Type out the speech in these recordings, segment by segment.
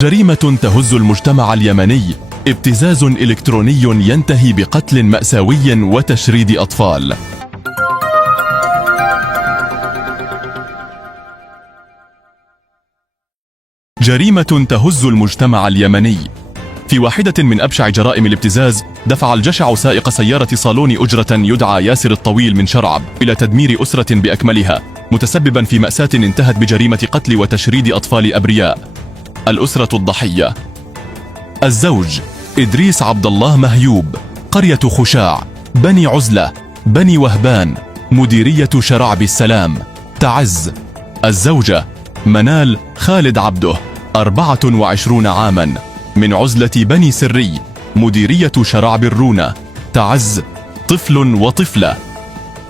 جريمة تهز المجتمع اليمني، ابتزاز إلكتروني ينتهي بقتل مأساوي وتشريد أطفال. جريمة تهز المجتمع اليمني. في واحدة من أبشع جرائم الابتزاز، دفع الجشع سائق سيارة صالون أجرة يدعى ياسر الطويل من شرعب إلى تدمير أسرة بأكملها، متسببا في مأساة انتهت بجريمة قتل وتشريد أطفال أبرياء. الأسرة الضحية: الزوج إدريس عبد الله مهيوب، قرية خشاع، بني عزلة، بني وهبان، مديرية شرعب السلام، تعز. الزوجة منال خالد عبده، 24 عاما، من عزلة بني سري، مديرية شرعب الرونة، تعز، طفل وطفلة.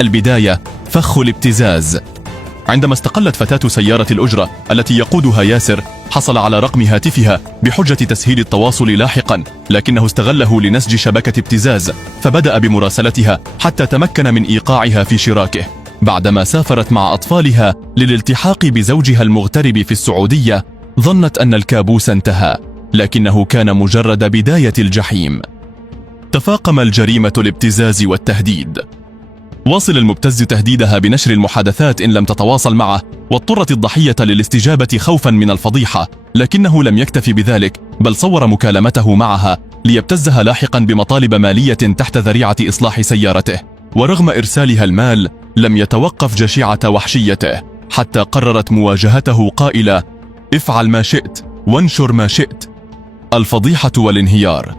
البداية فخ الابتزاز. عندما استقلت فتاة سيارة الأجرة التي يقودها ياسر، حصل على رقم هاتفها بحجة تسهيل التواصل لاحقا، لكنه استغله لنسج شبكة ابتزاز، فبدأ بمراسلتها حتى تمكن من إيقاعها في شراكه. بعدما سافرت مع أطفالها للالتحاق بزوجها المغترب في السعودية، ظنت أن الكابوس انتهى، لكنه كان مجرد بداية الجحيم. تفاقم الجريمة الابتزاز والتهديد. واصل المبتز تهديدها بنشر المحادثات إن لم تتواصل معه، واضطرت الضحية للاستجابة خوفا من الفضيحة، لكنه لم يكتف بذلك، بل صور مكالمته معها ليبتزها لاحقا بمطالب مالية تحت ذريعة إصلاح سيارته. ورغم إرسالها المال، لم يتوقف جشيعة وحشيته، حتى قررت مواجهته قائلة: افعل ما شئت وانشر ما شئت. الفضيحة والانهيار.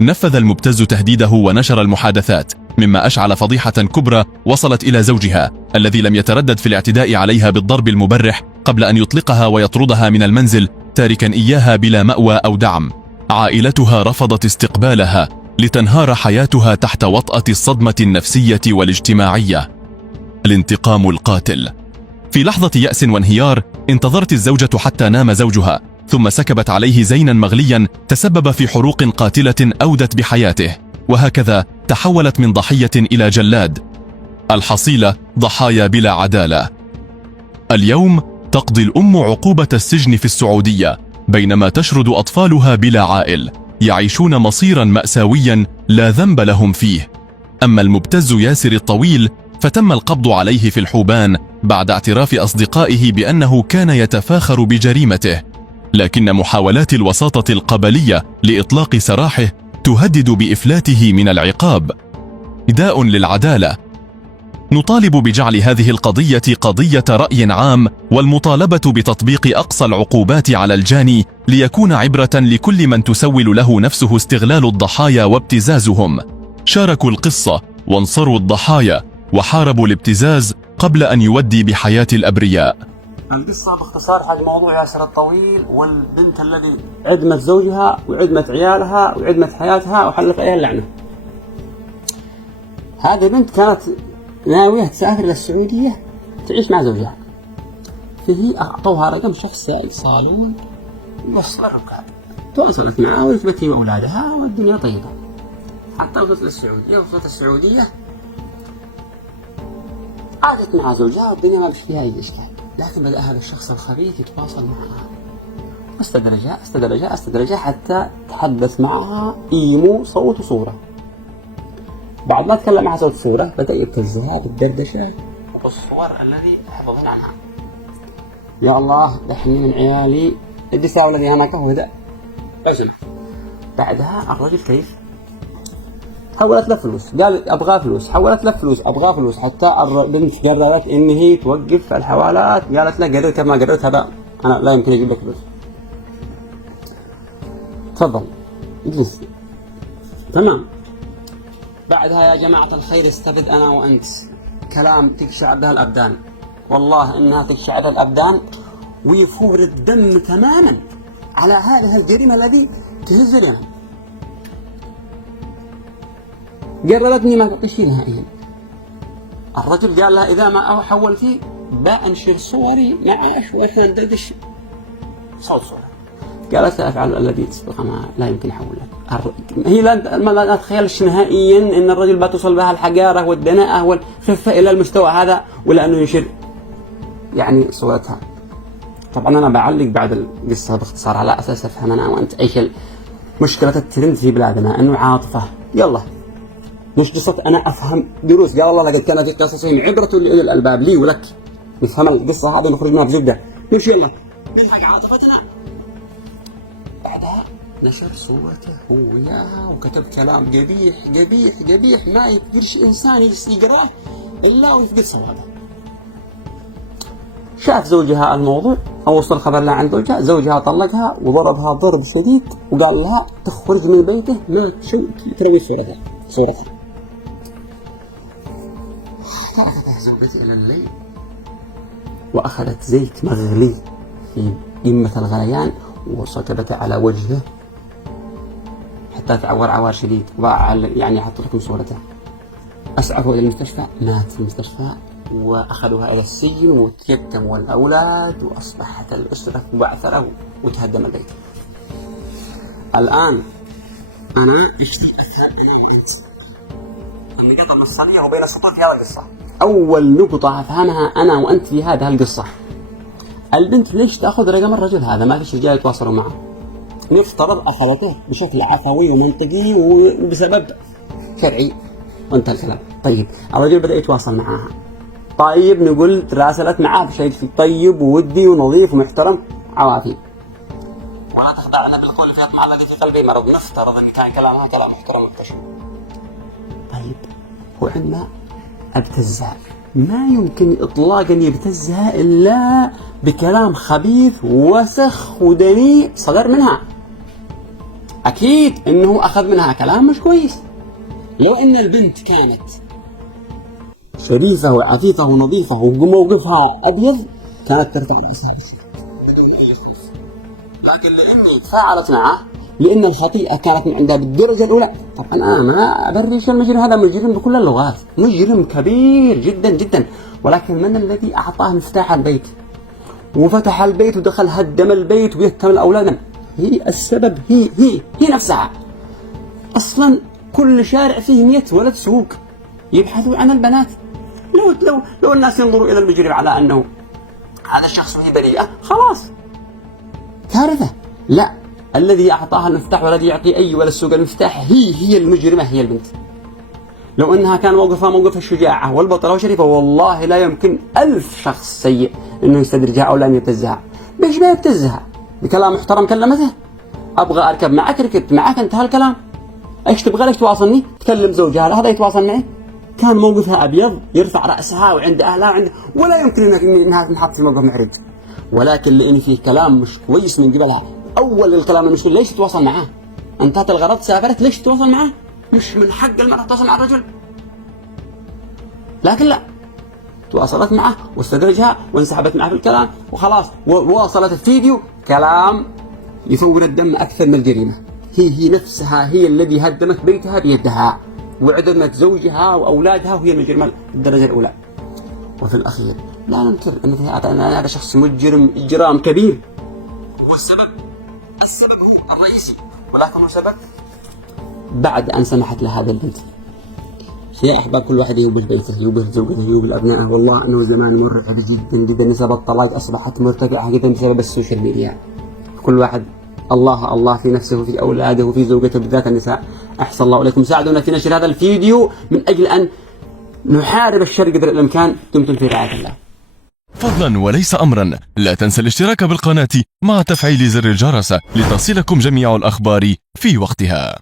نفذ المبتز تهديده ونشر المحادثات، مما أشعل فضيحة كبرى وصلت إلى زوجها الذي لم يتردد في الاعتداء عليها بالضرب المبرح قبل أن يطلقها ويطردها من المنزل، تاركا إياها بلا مأوى أو دعم. عائلتها رفضت استقبالها، لتنهار حياتها تحت وطأة الصدمة النفسية والاجتماعية. الانتقام القاتل. في لحظة يأس وانهيار، انتظرت الزوجة حتى نام زوجها، ثم سكبت عليه زينا مغليا تسبب في حروق قاتلة أودت بحياته، وهكذا تحولت من ضحية إلى جلاد. الحصيلة: ضحايا بلا عدالة. اليوم تقضي الأم عقوبة السجن في السعودية، بينما تشرد أطفالها بلا عائل، يعيشون مصيرا مأساويا لا ذنب لهم فيه. أما المبتز ياسر الطويل، فتم القبض عليه في الحوبان بعد اعتراف أصدقائه بأنه كان يتفاخر بجريمته، لكن محاولات الوساطة القبلية لإطلاق سراحه تهدد بإفلاته من العقاب. نداء للعدالة. نطالب بجعل هذه القضية قضية رأي عام، والمطالبة بتطبيق أقصى العقوبات على الجاني، ليكون عبرة لكل من تسول له نفسه استغلال الضحايا وابتزازهم. شاركوا القصة وانصروا الضحايا، وحاربوا الابتزاز قبل أن يودي بحياة الأبرياء. القصة باختصار حق موضوع ياسر الطويل والبنت الذي عدمت زوجها وعدمت عيالها وعدمت حياتها وحلت عليها اللعنة. هذه بنت كانت ناوية تسافر للسعودية تعيش مع زوجها، فهي أعطوها رقم شخص سائق صالون يوصل الركاب، تواصلت معه وثبت أولادها والدنيا طيبة حتى وصلت للسعودية. وصلت السعودية عادت مع زوجها والدنيا ما بش فيها أي إشكال، لكن بدأ هذا الشخص الخبيث يتواصل معها، استدرجها حتى تحدث معها إيمو صوت وصورة. بعد ما تكلم معها صوت وصورة، بدأ يبتزها بالدردشة وبالصور الذي حفظت عنها. يا الله دحني من عيالي الدساء الذي هناك وهذا أجل. بعدها الرجل كيف حولت له فلوس، قال أبغى فلوس، حولت له فلوس، أبغى فلوس، حتى البنت قررت إن هي توقف الحوالات. قالت له قررتها ما قررتها بقى أنا لا يمكن أجيب لك فلوس، تفضل اجلس. تمام. بعدها يا جماعة الخير استبد أنا وأنت، كلام تقشعر بها الأبدان، والله إنها تقشعر الأبدان ويفور الدم تماما على هذه الجريمة الذي تهز اليمن. قررتني ما تعطيش نهائيا. الرجل قال لها إذا ما حولتي بأنشر صوري معاش وإحنا ندردش صوت صورة. قالت لا أفعل الذي تسبق، أنا لا يمكن أحولها. هي لا تتخيلش نهائيا أن الرجل بتوصل بها الحقارة والدناءة والخفة إلى المستوى هذا، ولا أنه ينشر يعني صورتها. طبعا أنا بعلق بعد القصة باختصار على أساس أفهم أنا وأنت أيش مشكلة الترند في بلادنا، أنه عاطفة. يلا مش قصة أنا أفهم دروس، قال الله لقد كانت في قصصهم عبرة لأولي الألباب لي ولك، نفهم القصة هذه ونخرج منها بزبدة. مش يلا ننهج عاطفتنا. بعدها نشر صورته هو وياها وكتب كلام قبيح قبيح قبيح ما يقدرش إنسان يقرأه إلا ويفقد صوابه. شاف زوجها الموضوع أو وصل خبر له عن زوجها طلقها وضربها ضرب شديد وقال لها تخرج من بيته ما تروي صورتها. فأخذها زوجتي إلى الليل وأخذت زيت مغلي في قمة الغليان وسكبته على وجهه حتى تعور عوار شديد، يعني حط لكم صورته. أسعفوا إلى المستشفى، مات في المستشفى وأخذوها إلى السجن وتيتموا الأولاد وأصبحت الأسرة مبعثرة وتهدم البيت. الآن أنا اشتي أفهم أنا وأنت النقاط المفصلية وبين السطور في هذه القصة. أول نقطة أفهمها أنا وأنت في هذه القصة، البنت ليش تأخذ رقم الرجل هذا؟ ما فيش رجال يتواصلوا معه. نفترض أخذته بشكل عفوي ومنطقي وبسبب شرعي وانتهى الكلام. طيب الرجل بدأ يتواصل معها، طيب نقول تراسلت معاه بشيء طيب وودي ونظيف ومحترم عوافي، ولا تخدعنا بالقول في أطمع الذي في قلبي مرض. نفترض أن كان كلامها كلام محترم ومحتشم. طيب هو عندنا ابتزها، ما يمكن إطلاقا يبتزها إلا بكلام خبيث وسخ ودنيء صدر منها. أكيد إنه أخذ منها كلام مش كويس. لو إن البنت كانت شريفة وعفيفة ونظيفة وموقفها أبيض كانت ترفع رأسها بدون أي خوف، لكن لأني تفاعلت معه لأن الخطيئة كانت من عندها بالدرجة الأولى. طبعا أنا ما أبرش المجرم، هذا مجرم بكل اللغات، مجرم كبير جدا جدا، ولكن من الذي أعطاه مفتاح البيت وفتح البيت ودخل هدم البيت ويتم الأولاد؟ هي السبب، هي نفسها. أصلا كل شارع فيه 100 ولد سوق يبحثوا عن البنات. لو الناس ينظروا إلى المجرم على أنه هذا الشخص وهي بريئة خلاص كارثة. لا، الذي أعطاها المفتاح والذي يعطي أي ولد سوق المفتاح هي المجرمة، هي البنت. لو أنها كان موقفها موقف الشجاعة والبطلة والشريفة والله لا يمكن 1000 شخص سيء أنه يستدرجها أو لأن يبتزها. ليش ما يبتزها؟ بكلام محترم كلمته، أبغى أركب معك ركبت معك انتهى الكلام. ايش تبغى؟ ليش تواصلني؟ تكلم زوجها هذا يتواصل معي. كان موقفها ابيض يرفع راسها وعند اهلها ولا يمكن انها تنحط في موقف محرج، ولكن لان فيه كلام مش كويس من قبلها. اول الكلام المشكله ليش تتواصل معاه؟ انتهت الغرض، سافرت، ليش تتواصل معاه؟ مش من حق المرأة تتواصل مع الرجل، لكن لا، تواصلت معه واستدرجها وانسحبت معه في الكلام وخلاص، وواصلت الفيديو كلام يفور الدم اكثر من الجريمه. هي نفسها هي الذي هدمت بيتها بيدها وعدمت زوجها وأولادها، وهي المجرمة الدرجة الأولى. وفي الأخير لا ننكر أن هذا شخص مجرم إجرام كبير، السبب هو الرئيسي، ولكن هو سبب بعد أن سمحت لهذا البنت. يا أحباب كل واحد يوبل بيته، يوبل زوجته، يوبل أبنائه. والله أنه زمان مرعب جدا جدا، نسب الطلاق أصبحت مرتفعة جدا بسبب السوشيال ميديا. كل واحد الله في نفسه وفي أولاده وفي زوجته بالذات النساء. أحسن الله إليكم، ساعدونا في نشر هذا الفيديو من أجل أن نحارب الشر قدر الإمكان. دمتم في رعاية الله. فضلا وليس أمرا، لا تنسى الاشتراك بالقناة مع تفعيل زر الجرس لتصلكم جميع الأخبار في وقتها.